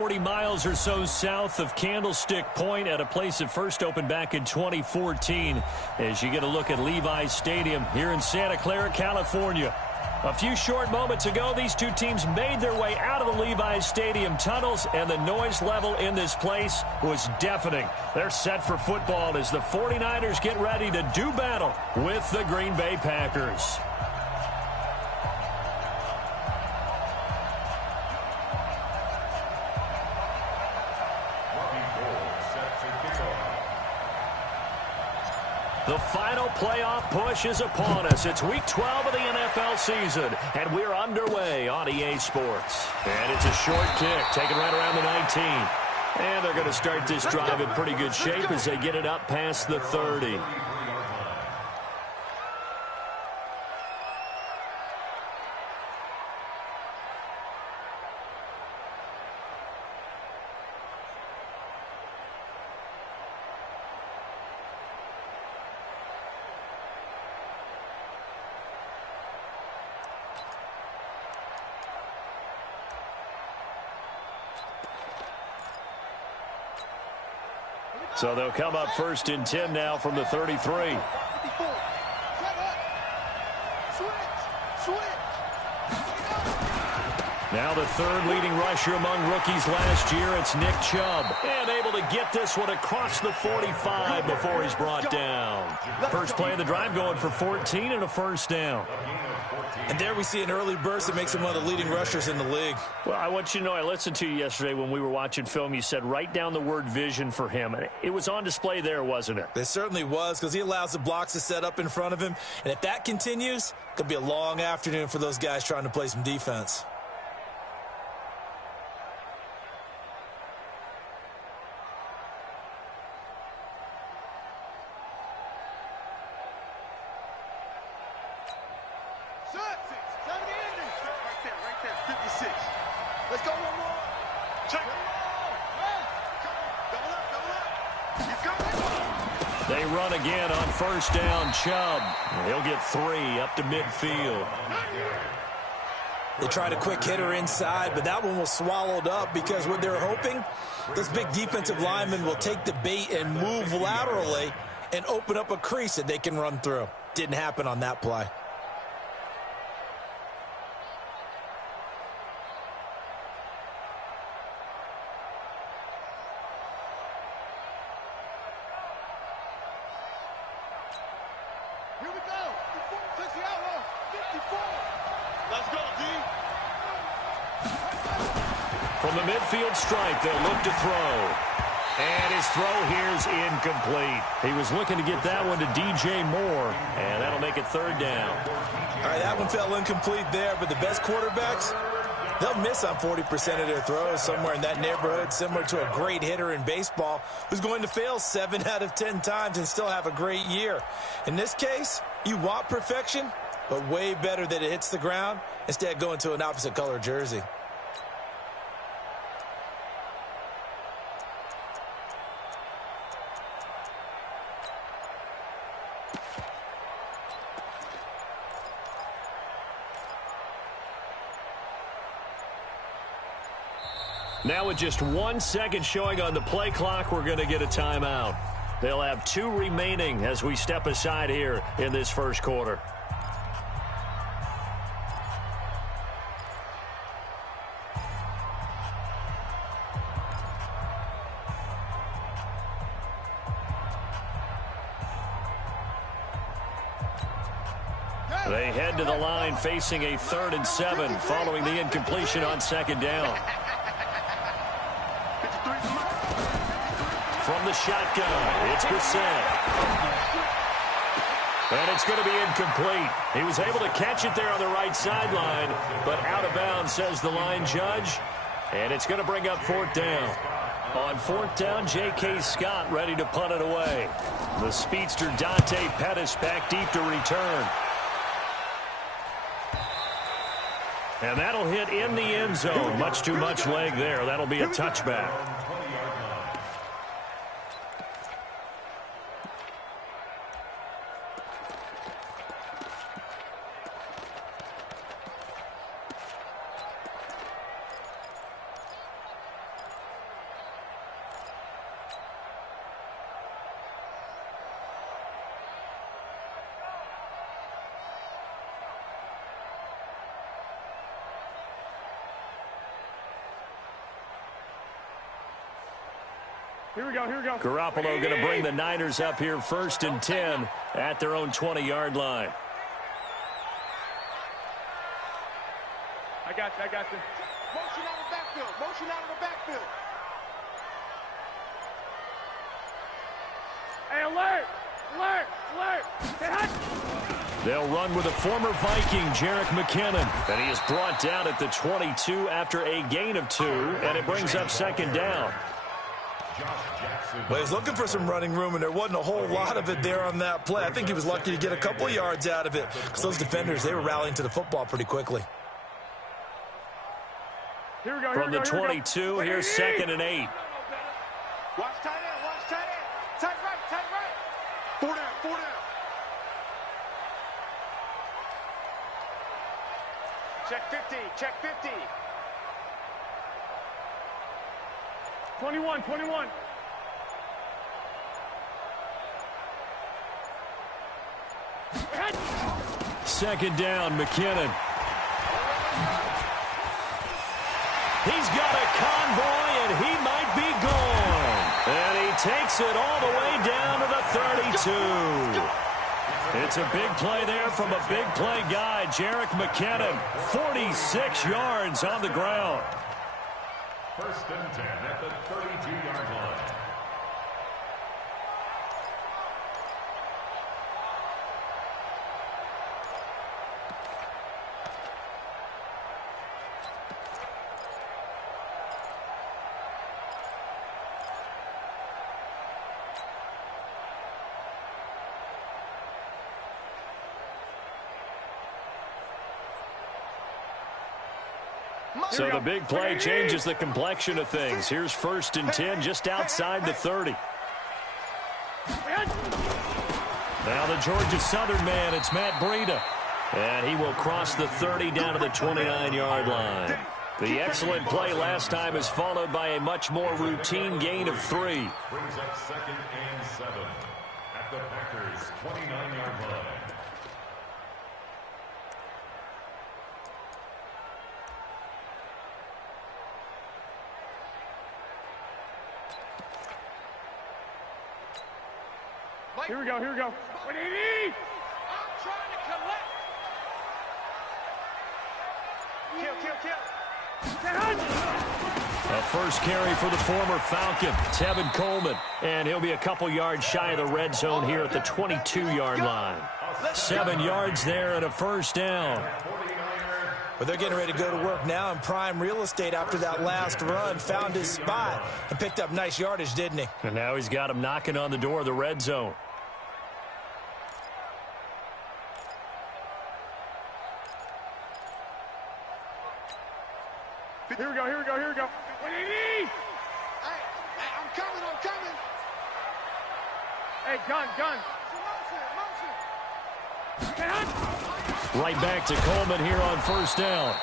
40 miles or so south of Candlestick Point at a place that first opened back in 2014 as you get a look at Levi's Stadium here in Santa Clara, California. A few short moments ago, these two teams made their way out of the Levi's Stadium tunnels, and the noise level in this place was deafening. They're set for football as the 49ers get ready to do battle with the Green Bay Packers. The final playoff push is upon us. It's Week 12 of the NFL season, and we're underway on EA Sports. And it's a short kick, taken right around the 19. And they're going to start this drive in pretty good shape as they get it up past the 30. So they'll come up 1st and 10 now from the 33. Now the third leading rusher among rookies last year, it's Nick Chubb. And able to get this one across the 45 before he's brought down. First play of the drive going for 14 and a first down. And there we see an early burst that makes him one of the leading rushers in the league. Well, I want you to know, I listened to you yesterday when we were watching film. You said write down the word vision for him. It was on display there, wasn't it? It certainly was, because he allows the blocks to set up in front of him. And if that continues, it could be a long afternoon for those guys trying to play some defense. They run again on first down. Chubb. He'll get 3 up to midfield. They tried a quick hitter inside, but that one was swallowed up because what they're hoping, this big defensive lineman will take the bait and move laterally and open up a crease that they can run through. Didn't happen on that play. From the midfield stripe, they'll look to throw. And his throw here's incomplete. He was looking to get that one to DJ Moore, and that'll make it 3rd down. All right, that one fell incomplete there, but the best quarterbacks, they'll miss on 40% of their throws, somewhere in that neighborhood, similar to a great hitter in baseball who's going to fail 7 out of 10 times and still have a great year. In this case, you want perfection, but way better that it hits the ground instead of going to an opposite color jersey. Now with just 1 second showing on the play clock, we're going to get a timeout. They'll have 2 remaining as we step aside here in this first quarter. They head to the line facing a 3rd and 7 following the incompletion on 2nd down. From the shotgun, it's Brissett. And it's going to be incomplete. He was able to catch it there on the right sideline, but out of bounds, says the line judge. And it's going to bring up 4th down. On 4th down, J.K. Scott ready to punt it away. The speedster Dante Pettis back deep to return. And that'll hit in the end zone. Much too much leg there. That'll be a touchback. Here we go. Garoppolo going to bring the Niners up here 1st and 10 at their own 20-yard line. I got you. Motion out of the backfield. Hey, alert! They'll run with a former Viking, Jerick McKinnon. And he is brought down at the 22 after a gain of 2, and it brings up 2nd down. Well, he's looking for some running room, and there wasn't a whole lot of it there on that play. I think he was lucky to get a couple of yards out of it, because those defenders, they were rallying to the football pretty quickly. From the 22, here's 2nd and 8. Watch tight end. Tight right. 4 down. Check 50. 21. 2nd down, McKinnon. He's got a convoy, and he might be gone. And he takes it all the way down to the 32. It's a big play there from a big play guy, Jerick McKinnon. 46 yards on the ground. 1st and 10 at the 32-yard line. So the big play changes the complexion of things. Here's 1st and 10 just outside the 30. Now the Georgia Southern man, it's Matt Breida. And he will cross the 30 down to the 29-yard line. The excellent play last time is followed by a much more routine gain of 3. Brings up 2nd and 7 at the Packers' 29-yard line. Here we go. What do you need? I'm trying to collect. Kill. A first carry for the former Falcon, Tevin Coleman. And he'll be a couple yards shy of the red zone here at the 22-yard line. 7 yards there and a 1st down. But they're getting ready to go to work now in prime real estate after that last run. Found his spot and picked up nice yardage, didn't he? And now he's got him knocking on the door of the red zone. Here we go. What do you need? Hey, I'm coming. Hey, gun. Motion. Right back to Coleman here on 1st down.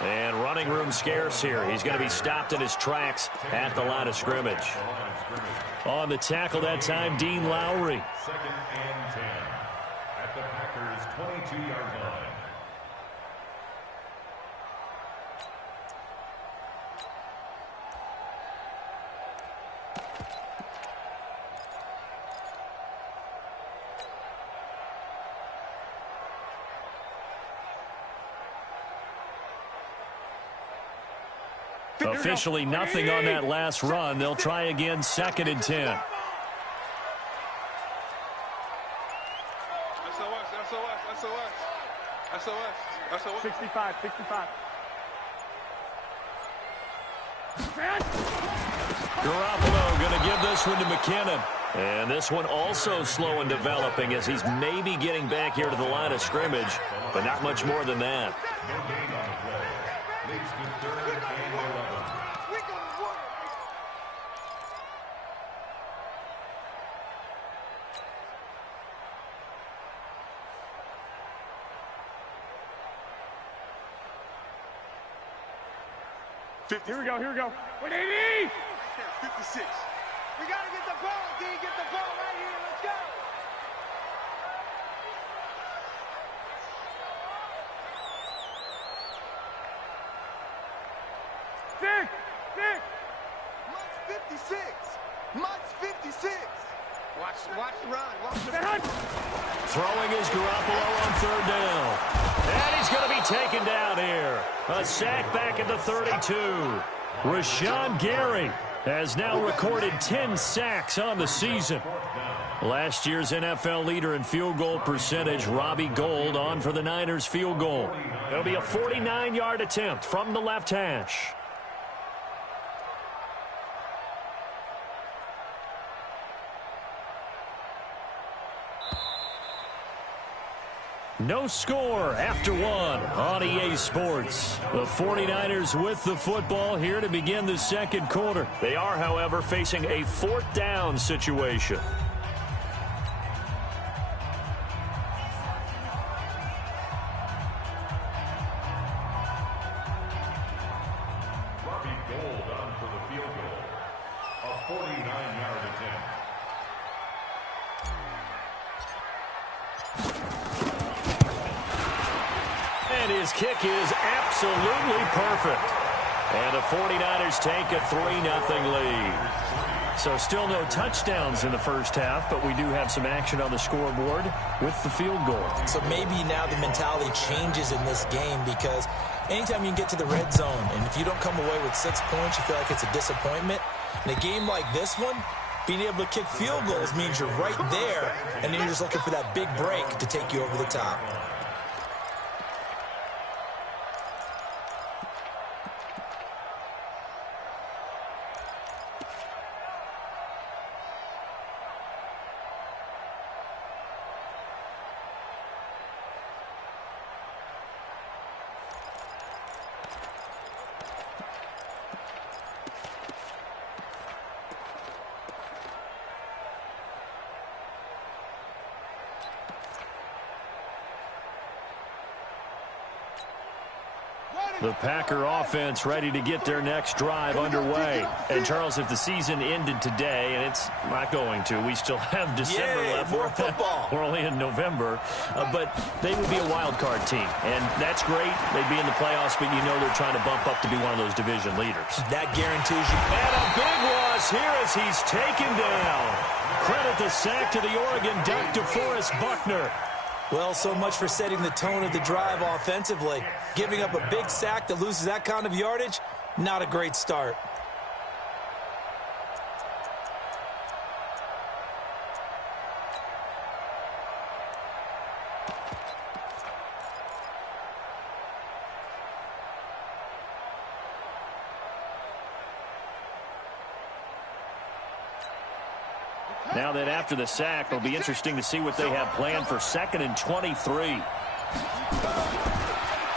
And running room scarce here. He's going to be stopped in his tracks at the line of scrimmage. On the tackle that time, Dean Lowry. 2nd and 10 at the Packers' 22-yard line. Officially nothing on that last run. They'll try again 2nd and 10. SOS. 65. Garoppolo going to give this one to McKinnon. And this one also slow in developing as he's maybe getting back here to the line of scrimmage, but not much more than that. Leads to 3rd and 11. Here we go. What do you need? 56. We got to get the ball, D. Get the ball right here. Let's go. Six. 56. Mike's 56. Watch the run. Watch the run. Throwing is Garoppolo on third down. And he's going to be taken down here. A sack back at the 32. Rashawn Gary has now recorded 10 sacks on the season. Last year's NFL leader in field goal percentage, Robbie Gould, on for the Niners field goal. It'll be a 49-yard attempt from the left hash. No score after one on EA Sports. The 49ers with the football here to begin the second quarter. They are, however, facing a fourth down situation. Robbie Gould on for the field goal. A 49-yard attempt. And his kick is absolutely perfect. And the 49ers take a 3-0 lead. So still no touchdowns in the first half, but we do have some action on the scoreboard with the field goal. So maybe now the mentality changes in this game, because anytime you can get to the red zone, and if you don't come away with 6 points, you feel like it's a disappointment. In a game like this one, being able to kick field goals means you're right there, and then you're just looking for that big break to take you over the top. The Packer offense ready to get their next drive underway. And, Charles, if the season ended today, and it's not going to, we still have December left. More football. We're only in November. But they would be a wild card team. And that's great. They'd be in the playoffs, but you know they're trying to bump up to be one of those division leaders. That guarantees you. And a big loss here as he's taken down. Credit the sack to the Oregon Duck, DeForest Buckner. Well, so much for setting the tone of the drive offensively. Giving up a big sack that loses that kind of yardage, not a great start. Now that after the sack, it'll be interesting to see what they have planned for 2nd and 23.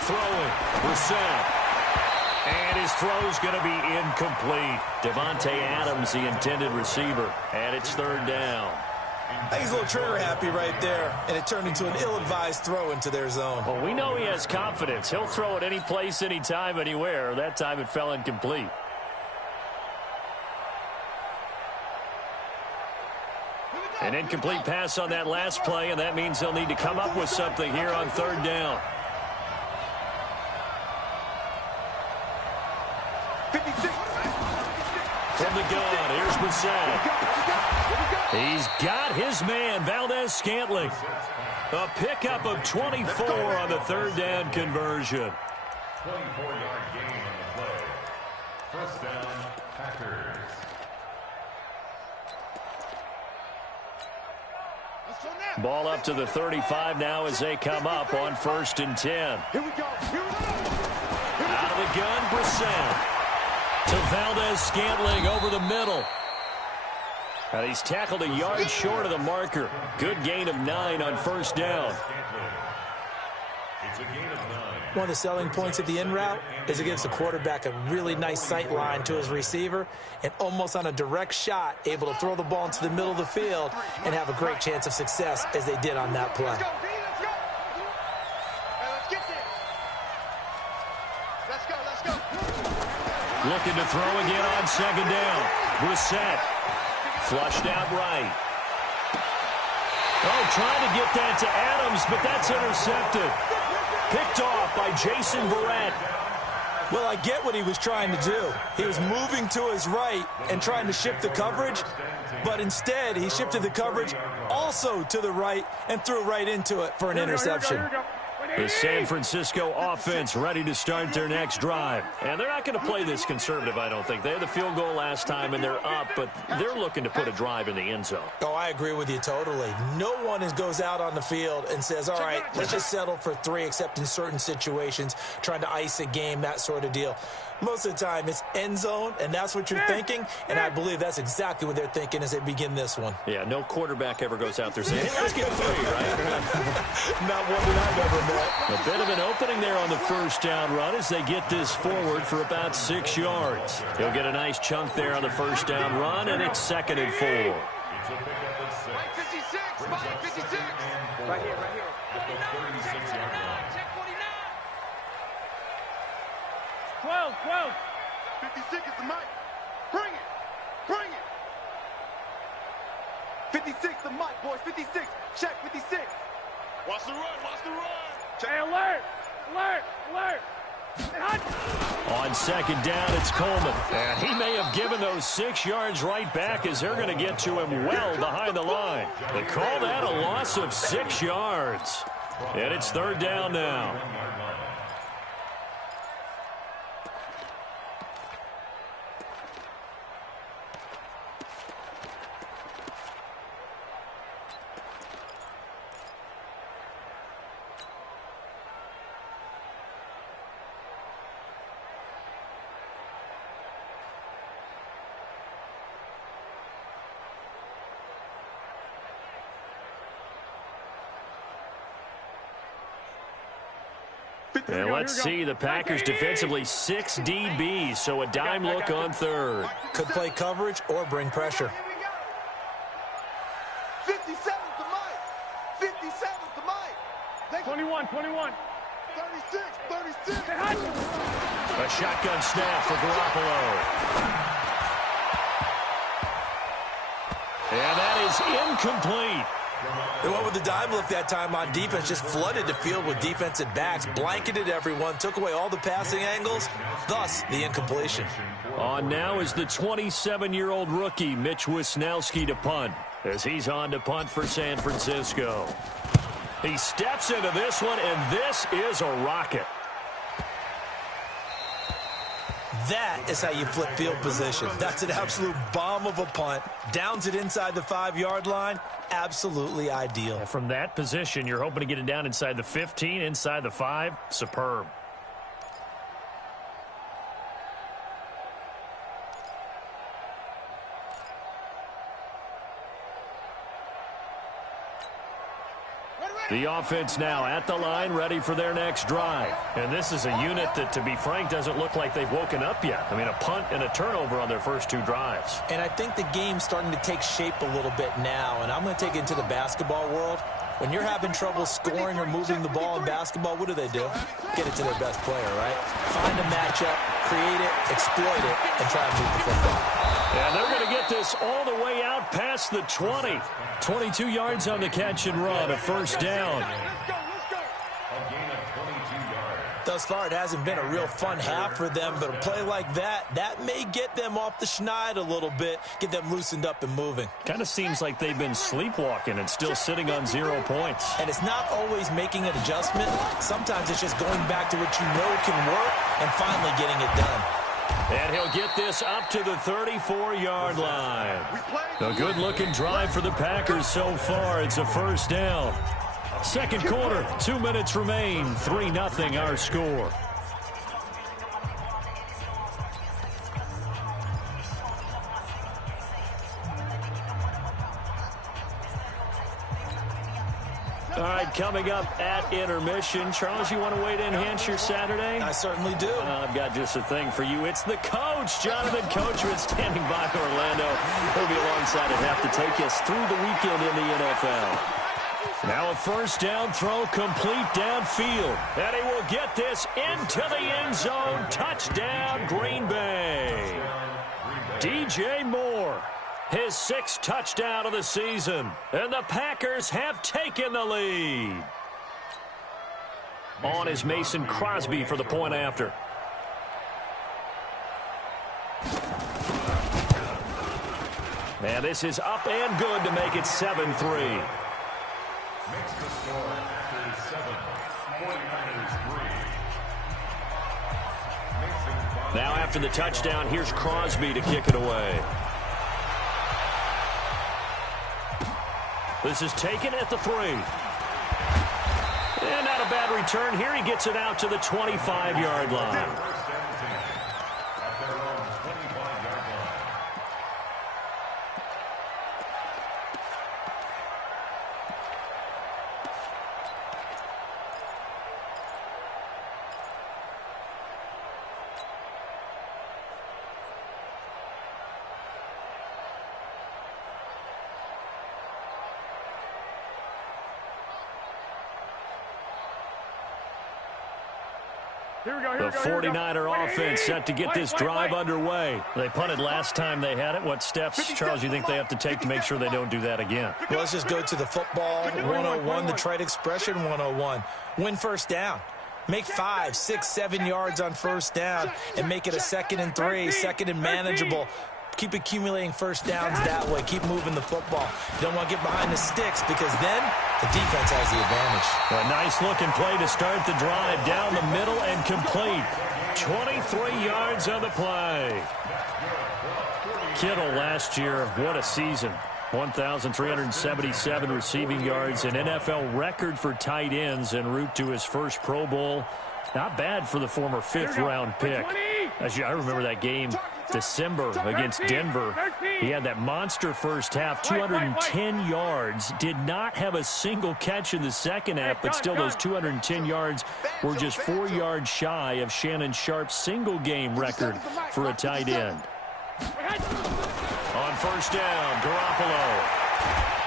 Throwing, Brissett. And his throw's going to be incomplete. Devontae Adams, the intended receiver. And it's 3rd down. I think he's a little trigger happy right there, and it turned into an ill-advised throw into their zone. Well, we know he has confidence. He'll throw it any place, anytime, anywhere. That time it fell incomplete. An incomplete pass on that last play, and that means they'll need to come up with something here on 3rd down. 56. From the gun, here's Brissett. He's got his man, Valdez-Scantling. A pickup of 24 on the 3rd down conversion. 24-yard gain on the play. First down, Packers. Ball up to the 35 now as they come up on 1st and 10. Here we go. Out of the gun, Brissett. To Valdez-Scantling over the middle. And he's tackled a yard short of the marker. Good gain of 9 on 1st down. It's a gain of 9. One of the selling points of the in route is it gives the quarterback a really nice sight line to his receiver, and almost on a direct shot, able to throw the ball into the middle of the field and have a great chance of success as they did on that play. Let's go, B, let's go. Hey, let's get there. Let's go. Looking to throw again on 2nd down. Brissett. Flushed out right. Oh, trying to get that to Adams, but that's intercepted. Picked off by Jason Verrett. Well, I get what he was trying to do. He was moving to his right and trying to shift the coverage, but instead he shifted the coverage also to the right and threw right into it for an interception. The San Francisco offense ready to start their next drive. And they're not going to play this conservative, I don't think. They had the field goal last time, and they're up, but they're looking to put a drive in the end zone. Oh, I agree with you totally. No one goes out on the field and says, all right, let's just settle for 3, except in certain situations, trying to ice a game, that sort of deal. Most of the time, it's end zone, and that's what you're thinking, and I believe that's exactly what they're thinking as they begin this one. Yeah, no quarterback ever goes out there saying, hey, let's get 3, right? Not one that I've ever met. A bit of an opening there on the first down run as they get this forward for about 6 yards. He'll get a nice chunk there on the first down run, and it's 2nd and 4. It's a pickup at 6. Mike 56, Mike 56. Right here, right here. At the 36-yard line. 12, 12. 56 is the mic. Bring it. Bring it. 56 the mic, boys. 56. Check 56. Watch the run. Watch the run. Hey, alert. Alert. Alert. On 2nd down, it's Coleman. And he may have given those 6 yards right back as they're going to get to him well behind the line. They call that a loss of 6 yards. And it's 3rd down now. And let's see, the Packers defensively 6 DBs, so a dime look on 3rd. Could play coverage or bring pressure. 57 the mic. 57 the mic. 21, 21. 36, 36. A shotgun snap for Garoppolo. And that is incomplete. They went with the dime look that time on defense, just flooded the field with defensive backs, blanketed everyone, took away all the passing angles, thus the incompletion. On now is the 27-year-old rookie, Mitch Wisnowski, to punt, as he's on to punt for San Francisco. He steps into this one, and this is a rocket. That is how you flip field position. That's an absolute bomb of a punt. Downs it inside the 5-yard line. Absolutely ideal. From that position, you're hoping to get it down inside the 15, inside the 5. Superb. The offense now at the line, ready for their next drive. And this is a unit that, to be frank, doesn't look like they've woken up yet. I mean, a punt and a turnover on their first 2 drives. And I think the game's starting to take shape a little bit now, and I'm going to take it into the basketball world. When you're having trouble scoring or moving the ball in basketball, what do? Get it to their best player, right? Find a matchup, create it, exploit it, and try to move the football. And they're going to get this all the way out past the 20. 22 yards on the catch and run, a first down. Thus far, it hasn't been a real fun half for them, but a play like that may get them off the schneid a little bit, get them loosened up and moving. Kind of seems like they've been sleepwalking and still sitting on 0 points. And it's not always making an adjustment. Sometimes it's just going back to what you know can work and finally getting it done. And he'll get this up to the 34-yard line. A good-looking drive for the Packers so far. It's a first down. Second quarter, 2 minutes remain. 3-0 our score. All right, coming up at intermission. Charles, you want to wait to enhance your Saturday? I certainly do. I've got just a thing for you. It's the coach, Jonathan Coachman, standing by Orlando. He'll be alongside and have to take us through the weekend in the NFL. Now a first down throw complete downfield. And he will get this into the end zone. Touchdown, Green Bay. DJ Moore. His 6th touchdown of the season. And the Packers have taken the lead. On is Mason Crosby for the point after. And this is up and good to make it 7-3. Makes the score after 7. 49ers 3. Now after the touchdown, here's Crosby to kick it away. This is taken at the 3. And not a bad return here. He gets it out to the 25-yard line. The 49er offense set to get this drive underway. They punted last time they had it. What steps, Charles, you think they have to take to make sure they don't do that again? Well, let's just go to the football 101, the trade expression 101. Win first down. Make 5, 6, 7 yards on first down and make it a 2nd and 3, 2nd and manageable. Keep accumulating first downs that way. Keep moving the football. You don't want to get behind the sticks because then the defense has the advantage. A nice-looking play to start the drive. Down the middle and complete. 23 yards on the play. Kittle last year, what a season. 1,377 receiving yards, an NFL record for tight ends en route to his first Pro Bowl. Not bad for the former 5th-round pick. I remember that game, December against Denver. He had that monster first half, 210 yards. Did not have a single catch in the second half, but still those 210 yards were just 4 yards shy of Shannon Sharp's single-game record for a tight end. On first down, Garoppolo.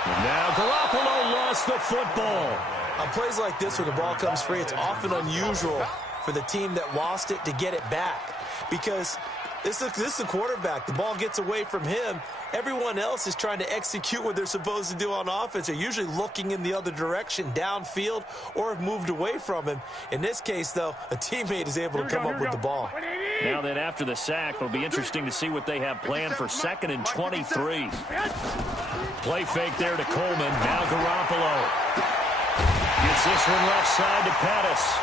And now Garoppolo lost the football. On plays like this where the ball comes free, it's often unusual for the team that lost it to get it back. Because this is a quarterback. The ball gets away from him. Everyone else is trying to execute what they're supposed to do on offense. They're usually looking in the other direction, downfield, or have moved away from him. In this case, though, a teammate is able to come up with the ball. Now then, after the sack, it'll be interesting to see what they have planned for 2nd and 23. Play fake there to Coleman. Now Garoppolo. Gets this one left side to Pettis.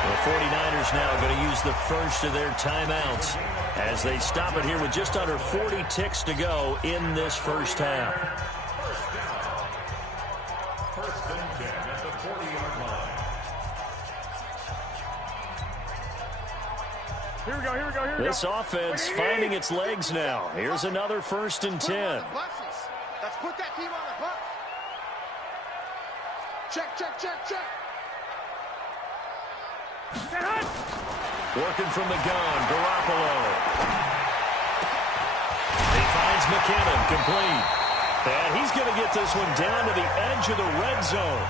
The 49ers now going to use the first of their timeouts as they stop it here with just under 40 ticks to go in this first half. First and 10 at the 40-yard line. Here we go, here we go, here we go. This offense finding its legs now. Here's another 1st and 10. Let's put that team on the bus. Check, check, check, check. Working from the gun, Garoppolo. He finds McKinnon, complete. And he's going to get this one down to the edge of the red zone.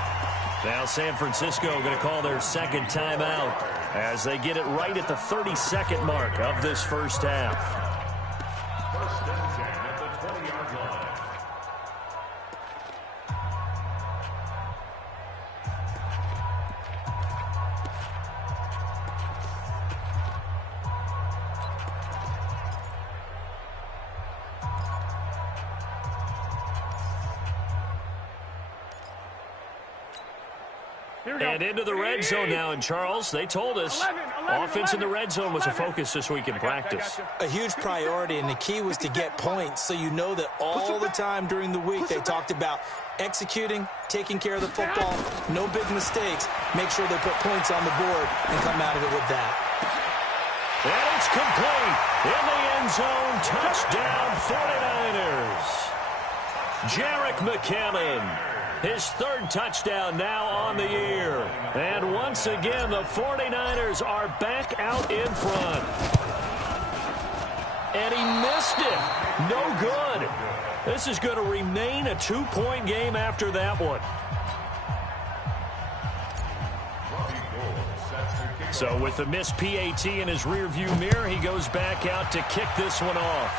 Now San Francisco going to call their 2nd timeout as they get it right at the 32nd mark of this first half. First and 10 at the 20-yard line. And into the red zone now. And, Charles, they told us offense in the red zone was a focus this week in practice. A huge priority, and the key was to get points. So you know that all the time during the week they talked about executing, taking care of the football, no big mistakes. Make sure they put points on the board and come out of it with that. And it's complete. In the end zone, touchdown 49ers. Jerick McKinnon. His 3rd touchdown now on the year. And once again, the 49ers are back out in front. And he missed it. No good. This is going to remain a 2-point game after that one. So with the missed PAT in his rearview mirror, he goes back out to kick this one off.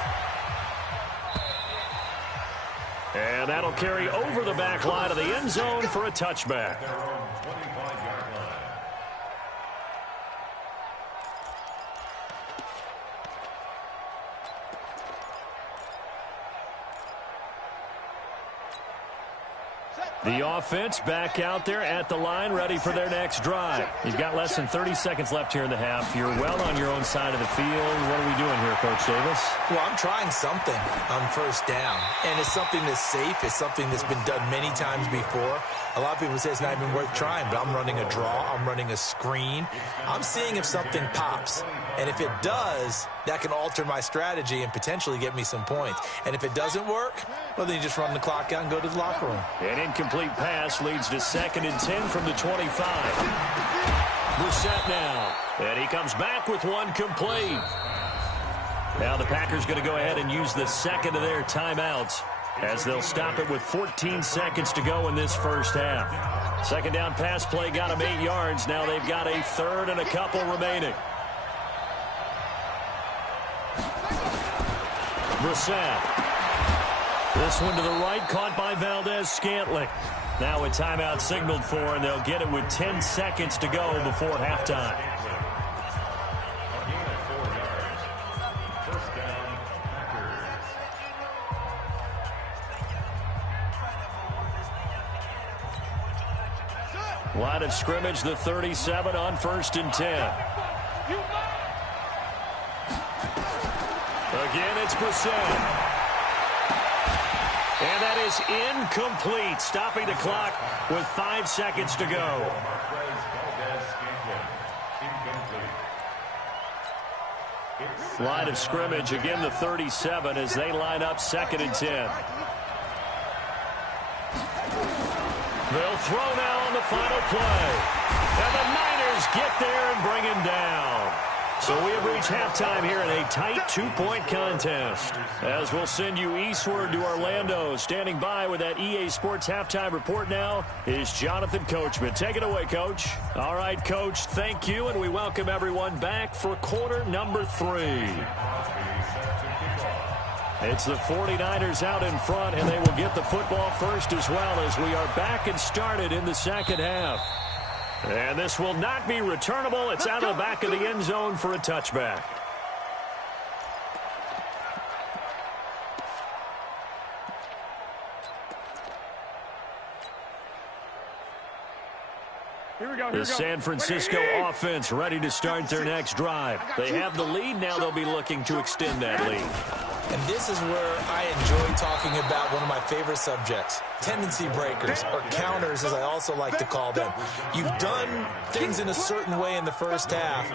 And that'll carry over the back line of the end zone for a touchback. The offense back out there at the line, ready for their next drive. You've got less than 30 seconds left here in the half. You're well on your own side of the field. What are we doing here, Coach Davis? Well, I'm trying something on first down, and it's something that's safe. It's something that's been done many times before. A lot of people say it's not even worth trying, but I'm running a draw. I'm running a screen. I'm seeing if something pops, and if it does, that can alter my strategy and potentially get me some points. And if it doesn't work, well, then you just run the clock out and go to the locker room. An incomplete pass leads to 2nd and 10 from the 25. Brissett now, and he comes back with one complete. Now the Packers going to go ahead and use the second of their timeouts as they'll stop it with 14 seconds to go in this first half. Second down pass play got them 8 yards. Now they've got a third and a couple remaining. Brissett. This one to the right, caught by Valdez-Scantling. Now a timeout signaled for, and they'll get it with 10 seconds to go before halftime. Line of scrimmage, the 37 on 1st and 10. Again, it's Brissett. And that is incomplete, stopping the clock with 5 seconds to go. Line of scrimmage, again the 37 as they line up 2nd and 10. They'll throw now on the final play. And the Niners get there and bring him down. So we have reached halftime here in a tight 2-point contest. As we'll send you eastward to Orlando. Standing by with that EA Sports halftime report now is Jonathan Coachman. Take it away, Coach. All right, Coach, thank you, and we welcome everyone back for quarter number 3. It's the 49ers out in front, and they will get the football first as well as we are back and started in the second half. And this will not be returnable. It's out of the back of the end zone for a touchback. The San Francisco offense ready to start their next drive. They have the lead. Now they'll be looking to extend that lead. And this is where I enjoy talking about one of my favorite subjects, tendency breakers, or counters as I also like to call them. You've done things in a certain way in the first half,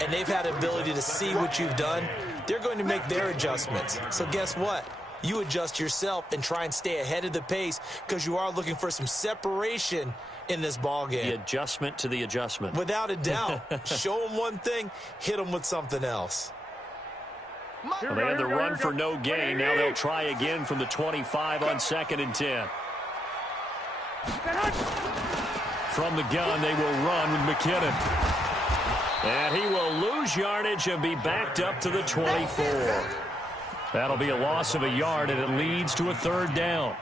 and they've had the ability to see what you've done. They're going to make their adjustments. So guess what? You adjust yourself and try and stay ahead of the pace because you are looking for some separation in this ball game. The adjustment to the adjustment. Without a doubt. Show them one thing, hit them with something else. Well, they had the run for no gain. Now they'll try again from the 25 on 2nd and 10. From the gun, they will run with McKinnon. And he will lose yardage and be backed up to the 24. That'll be a loss of a yard, and it leads to a 3rd down.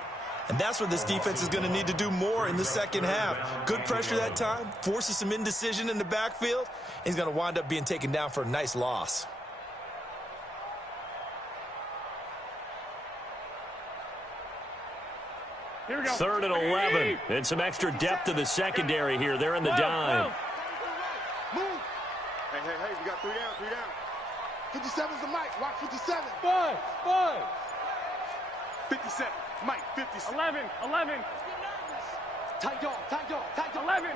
And that's what this defense is going to need to do more in the second half. Good pressure that time, forces some indecision in the backfield. He's going to wind up being taken down for a nice loss. Here we go. 3rd and 11. And some extra depth to the secondary here. They're in the dime. Move. Hey, we got 3 down, 3 down. 57's the mic. Watch 57. 5. 57. Mike, 57. 11. Tight dog. 11.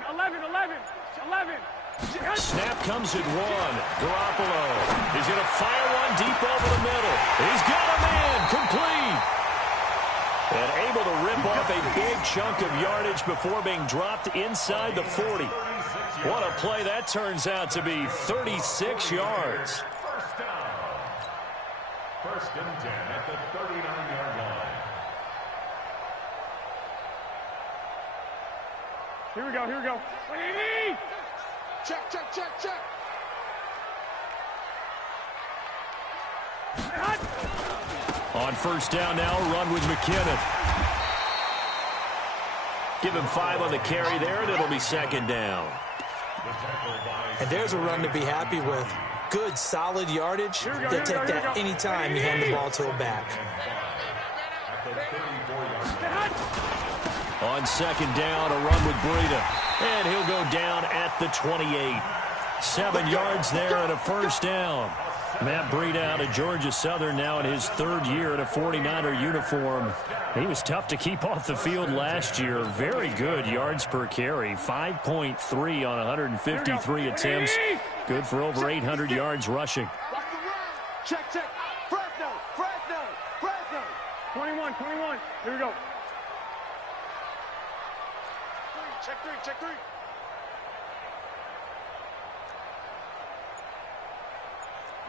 Snap comes at 1. Garoppolo. He's going to fire one deep over the middle. He's got a man. Complete. And able to rip off a big chunk of yardage before being dropped inside the 40. What a play that turns out to be. 36 yards. First down. 1st and 10 at the 39-yard line. Here we go. Check. On 1st down now, run with McKinnon. Give him 5 on the carry there, and it'll be 2nd down. And there's a run to be happy with. Good, solid yardage. They'll take that anytime you hand the ball to a back. On second down, a run with Breida. And he'll go down at the 28. 7 yards there and a first down. Matt Breida out of Georgia Southern, now in his 3rd year in a 49er uniform. He was tough to keep off the field last year. Very good yards per carry. 5.3 on 153 attempts. Good for over 800 yards rushing. Check, check. Fresno, Fresno, Fresno. 21, 21. Here we go. Check three, check three.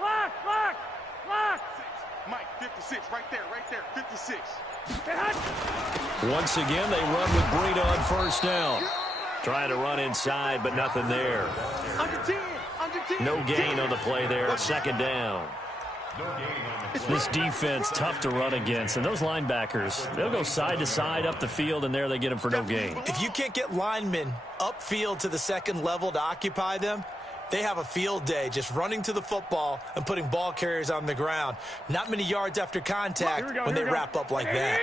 Lock, lock, lock. Mike, 56, right there, 56. Once again, they run with Breida on first down. Trying to run inside, but nothing there. Under 10, under 10. No gain on the play there. Second down. This defense, tough to run against. And those linebackers, they'll go side to side up the field, and there they get them for no gain. If you can't get linemen upfield to the second level to occupy them, they have a field day just running to the football and putting ball carriers on the ground. Not many yards after contact when they wrap up like that.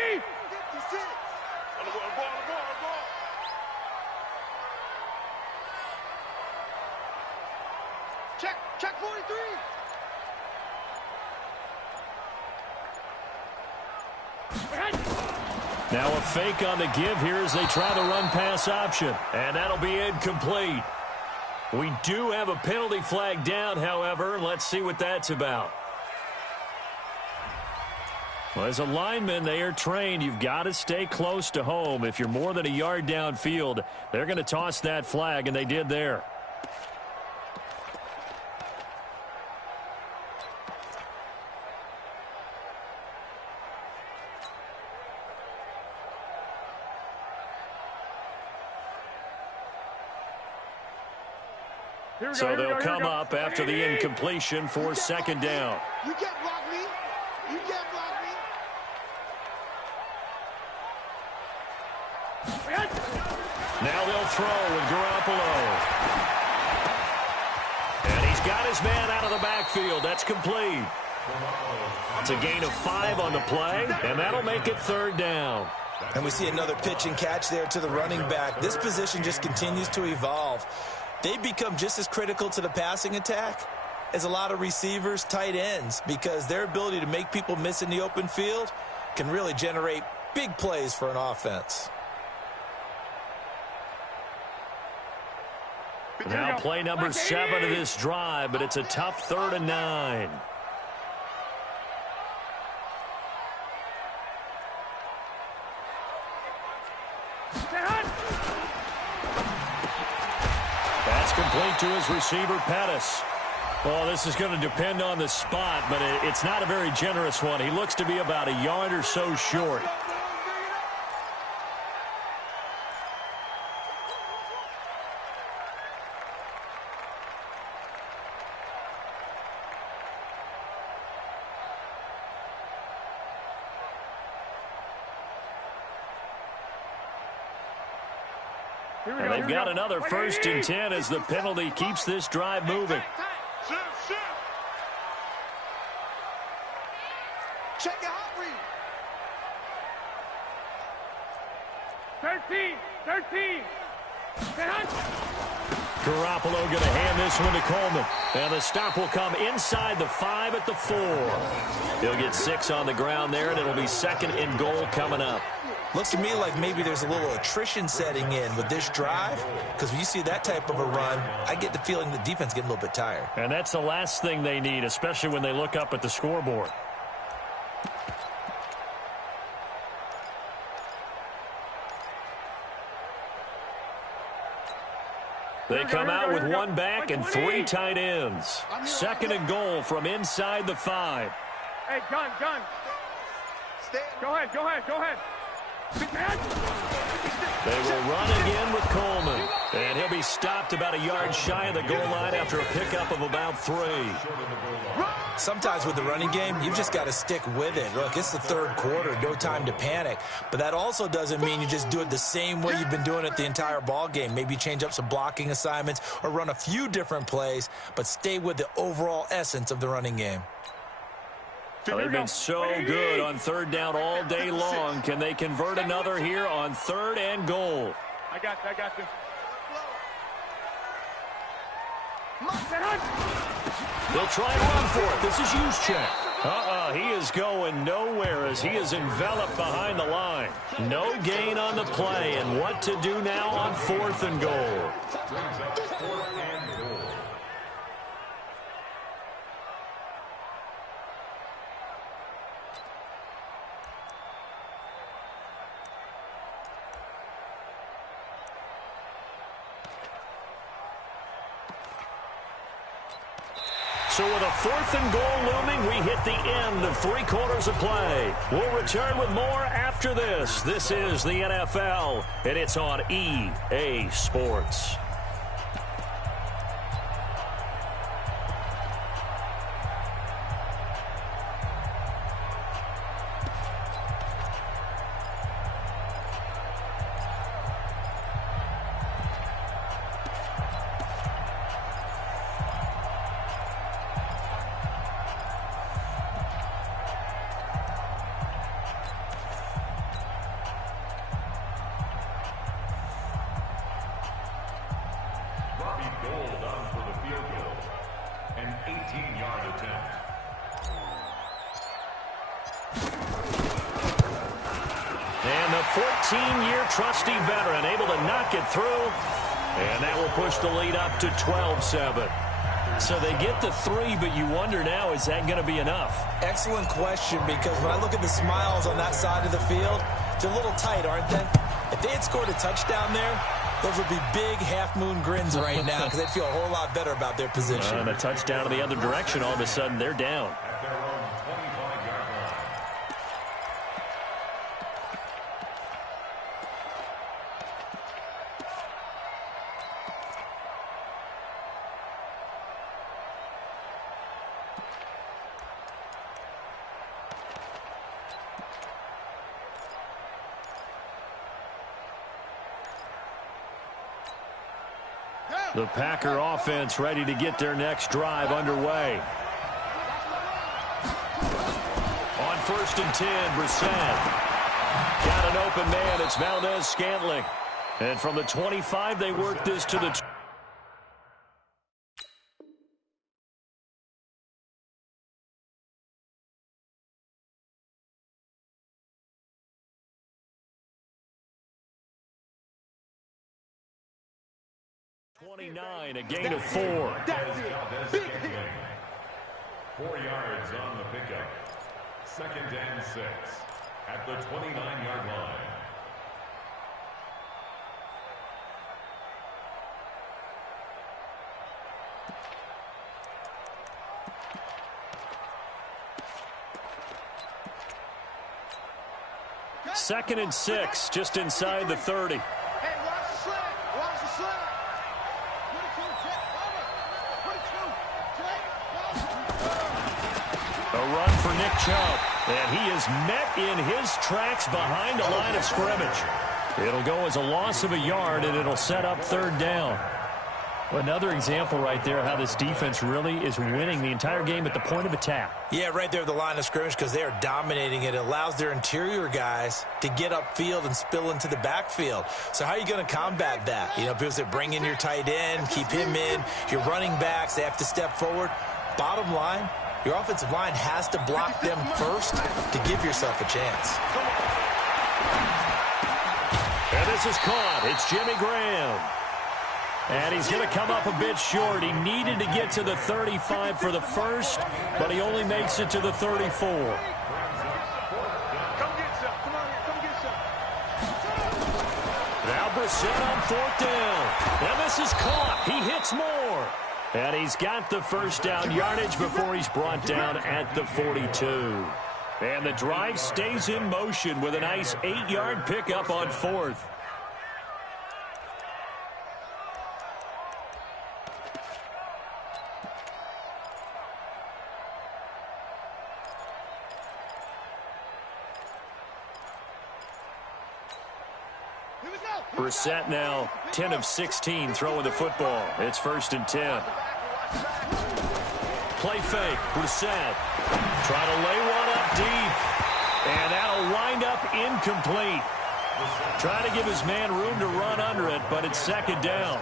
Check, check 43. Now a fake on the give here as they try to run pass option. And that'll be incomplete. We do have a penalty flag down, however. Let's see what that's about. Well, as a lineman, they are trained. You've got to stay close to home. If you're more than a yard downfield, they're going to toss that flag, and they did there. So they'll come up after the incompletion for second down. You can't block me. You can't block me. Now they'll throw with Garoppolo. And he's got his man out of the backfield. That's complete. It's a gain of 5 on the play, and that'll make it third down. And we see another pitch and catch there to the running back. This position just continues to evolve. They become just as critical to the passing attack as a lot of receivers, tight ends, because their ability to make people miss in the open field can really generate big plays for an offense. Now play number 7 of this drive, but it's a tough 3rd and 9. That's complete to his receiver, Pettis. Well, this is going to depend on the spot, but it's not a very generous one. He looks to be about a yard or so short. And they've got another 1st and 10 as the penalty keeps this drive moving. Check it out, read. 13, 13. Garoppolo going to hand this one to Coleman. And the stop will come inside the 5 at the 4. He'll get 6 on the ground there, and it'll be 2nd and goal coming up. Looks to me like maybe there's a little attrition setting in with this drive, because when you see that type of a run, I get the feeling the defense getting a little bit tired. And that's the last thing they need, especially when they look up at the scoreboard. They come out with 1 back and 3 tight ends. 2nd and goal from inside the 5. Hey, gun. Go ahead, go ahead, go ahead. They will run again with Coleman. And he'll be stopped about a yard shy of the goal line after a pickup of about 3. Sometimes with the running game, you've just got to stick with it. Look, it's the 3rd quarter, no time to panic. But that also doesn't mean you just do it the same way you've been doing it the entire ball game. Maybe change up some blocking assignments or run a few different plays, but stay with the overall essence of the running game. Well, they've been so good on third down all day long. Can they convert another here on 3rd and goal? I got this. They'll try and run for it. This is Juszczyk. He is going nowhere as he is enveloped behind the line. No gain on the play, and what to do now on 4th and goal. So with a 4th and goal looming, we hit the end of 3 quarters of play. We'll return with more after this. This is the NFL, and it's on EA Sports. Gold on for the field goal. An 18-yard attempt. And the 14-year trusty veteran able to knock it through. And that will push the lead up to 12-7. So they get the 3, but you wonder now, is that going to be enough? Excellent question, because when I look at the smiles on that side of the field, they're a little tight, aren't they? If they had scored a touchdown there, those would be big half-moon grins right now because they'd feel a whole lot better about their position. And a touchdown in the other direction, all of a sudden they're down. At their own 25-yard line. The Packer offense ready to get their next drive underway. On 1st and 10, Brissett. Got an open man. It's Valdez-Scantling. And from the 25, they work this to the 29, a gain of 4. 4 yards on the pickup. 2nd and 6 at the 29-yard line. Second and 6, just inside the 30. A run for Nick Chubb, and he is met in his tracks behind the line of scrimmage. It'll go as a loss of a yard, and it'll set up 3rd down. Another example right there how this defense really is winning the entire game at the point of attack. Yeah, right there at the line of scrimmage because they are dominating it. It allows their interior guys to get upfield and spill into the backfield. So how are you going to combat that? You know, people say bring in your tight end, keep him in. Your running backs, they have to step forward. Bottom line, your offensive line has to block them first to give yourself a chance. And this is caught. It's Jimmy Graham. And he's going to come up a bit short. He needed to get to the 35 for the first, but he only makes it to the 34. Come get some. Come on, come get some. Now Brissett on 4th down. And this is caught. He hits more. And he's got the first down yardage before he's brought down at the 42. And the drive stays in motion with a nice 8-yard pickup on 4th. Brissett now 10 of 16 throwing the football. It's 1st and 10. Play fake. Brissett try to lay one deep. And that'll wind up incomplete. Trying to give his man room to run under it, but it's second down.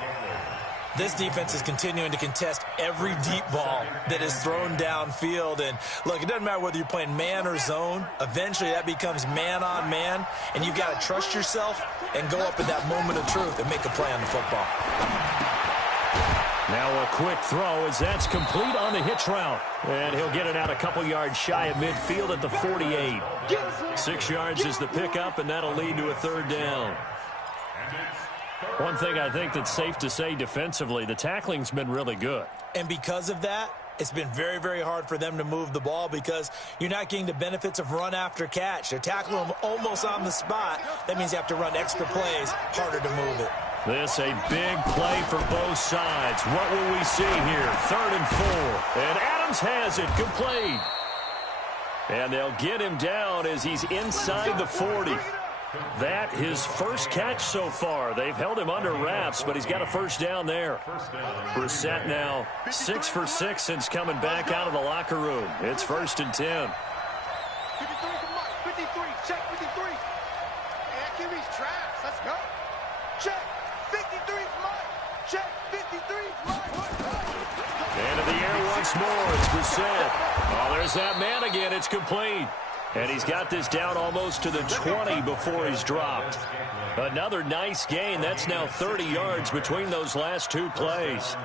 This defense is continuing to contest every deep ball that is thrown downfield. And, look, it doesn't matter whether you're playing man or zone. Eventually, that becomes man-on-man, and you've got to trust yourself and go up at that moment of truth and make a play on the football. Now a quick throw as that's complete on the hitch route. And he'll get it out a couple yards shy of midfield at the 48. 6 yards is the pickup, and that'll lead to a third down. One thing I think that's safe to say defensively, the tackling's been really good. And because of that, it's been very, very hard for them to move the ball because you're not getting the benefits of run after catch. They're tackling them almost on the spot. That means you have to run extra plays, harder to move it. This a big play for both sides. What will we see here? 3rd and 4. And Adams has it complete. And they'll get him down as he's inside the 40. That his first catch so far. They've held him under wraps, but he's got a first down there. Brissett now 6 for 6 since coming back out of the locker room. It's 1st and 10. 53 for Mike. 53. Check 53. And QB's traps. Let's go. Check 53 for Mike. Check 53 for Mike. Into the air once more. It's Brissett. Oh, there's that man again. It's complete. And he's got this down almost to the 20 before he's dropped. Another nice gain. That's now 30 yards between those last 2 plays.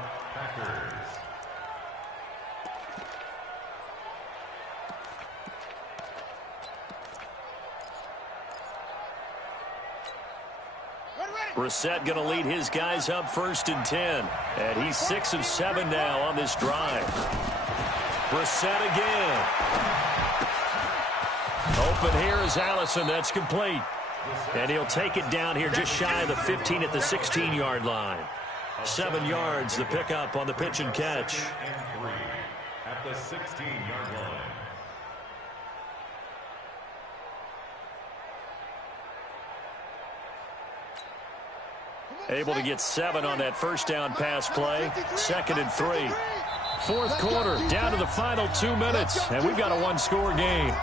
Brissett going to lead his guys up 1st and 10. And he's 6 of 7 now on this drive. Brissett again. Open here is Allison. That's complete. And he'll take it down here just shy of the 15 at the 16-yard line. 7 yards, the pickup on the pitch and catch. At the 16-yard line. Able to get 7 on that first down pass play. 2nd and 3. 4th quarter, down to the final 2 minutes. And we've got a 1-score game.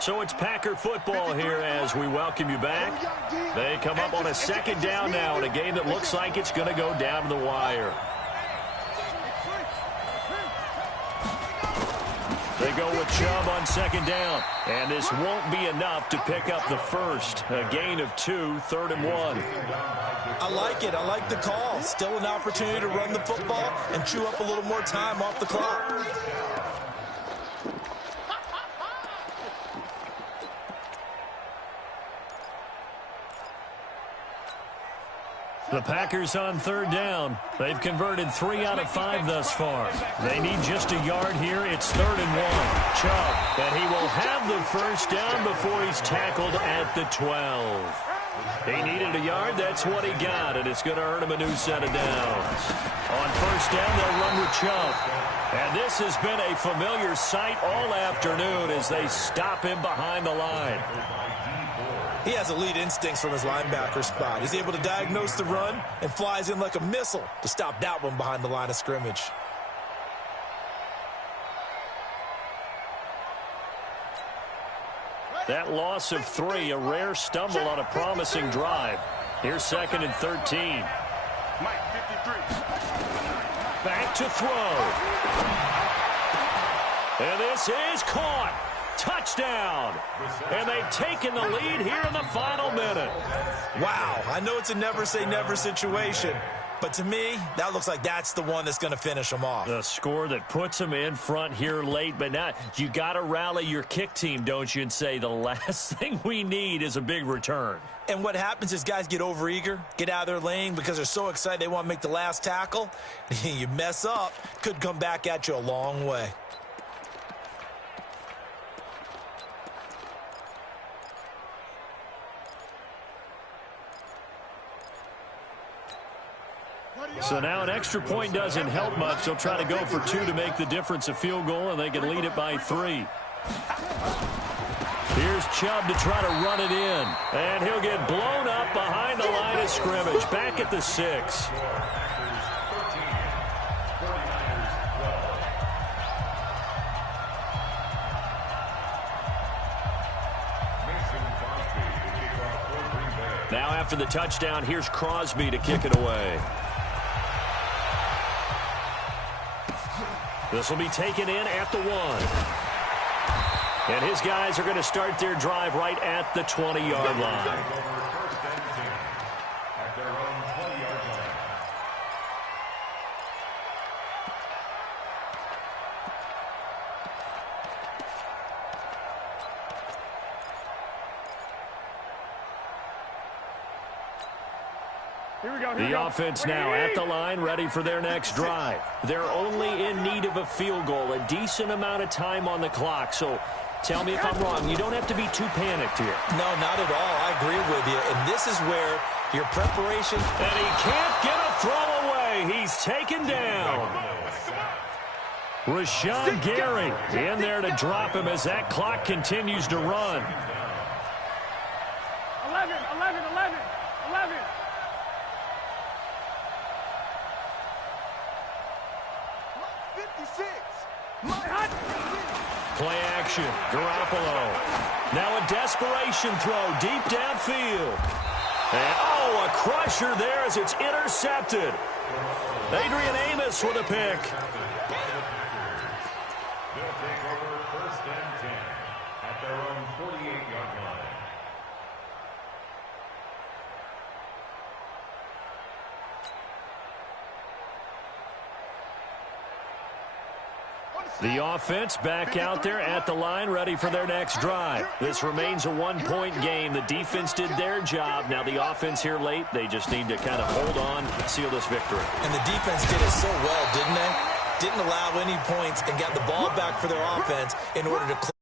So it's Packer football here as we welcome you back. They come up on a 2nd down now in a game that looks like it's going to go down to the wire. They go with Chubb on 2nd down. And this won't be enough to pick up the first. A gain of 2, 3rd and 1. I like it. I like the call. Still an opportunity to run the football and chew up a little more time off the clock. The Packers on 3rd down. They've converted 3 out of 5 thus far. They need just a yard here. It's 3rd and 1. Chubb, and he will have the first down before he's tackled at the 12. He needed a yard. That's what he got, and it's going to earn him a new set of downs. On 1st down, they'll run with Chubb. And this has been a familiar sight all afternoon as they stop him behind the line. He has elite instincts from his linebacker spot. He's able to diagnose the run and flies in like a missile to stop that one behind the line of scrimmage. That loss of 3, a rare stumble on a promising drive. Here's 2nd and 13. Mike, 53. Back to throw. And this is caught. Touchdown. And they've taken the lead here in the final minute. Wow, I know it's a never say never situation, But to me, that looks like that's the one that's going to finish them off. The score that puts them in front here late, but now you got to rally your kick team, don't you, and say the last thing we need is a big return. And what happens is guys get overeager, get out of their lane because they're so excited they want to make the last tackle. You mess up, could come back at you a long way. So now an extra point doesn't help much. They'll try to go for 2 to make the difference a field goal, and they can lead it by 3. Here's Chubb to try to run it in. And he'll get blown up behind the line of scrimmage. Back at the 6. Now after the touchdown, here's Crosby to kick it away. This will be taken in at the 1. And his guys are going to start their drive right at the 20-yard line. At their own 20-yard line. The offense now at the line, ready for their next drive. They're only in need of a field goal, a decent amount of time on the clock. So tell me if I'm wrong. You don't have to be too panicked here. No, not at all. I agree with you. And this is where your preparation... And he can't get a throw away. He's taken down. Rashawn Gary in there to drop him as that clock continues to run. 11. 56. Play action. Garoppolo. Now a desperation throw deep downfield. And, oh, a crusher there as it's intercepted. Adrian Amos with a pick. They'll take over 1st and 10 at their own 48-yard line. The offense back out there at the line, ready for their next drive. This remains a one-point game. The defense did their job. Now the offense here late, they just need to kind of hold on, seal this victory. And the defense did it so well, didn't they? Didn't allow any points and got the ball back for their offense in order to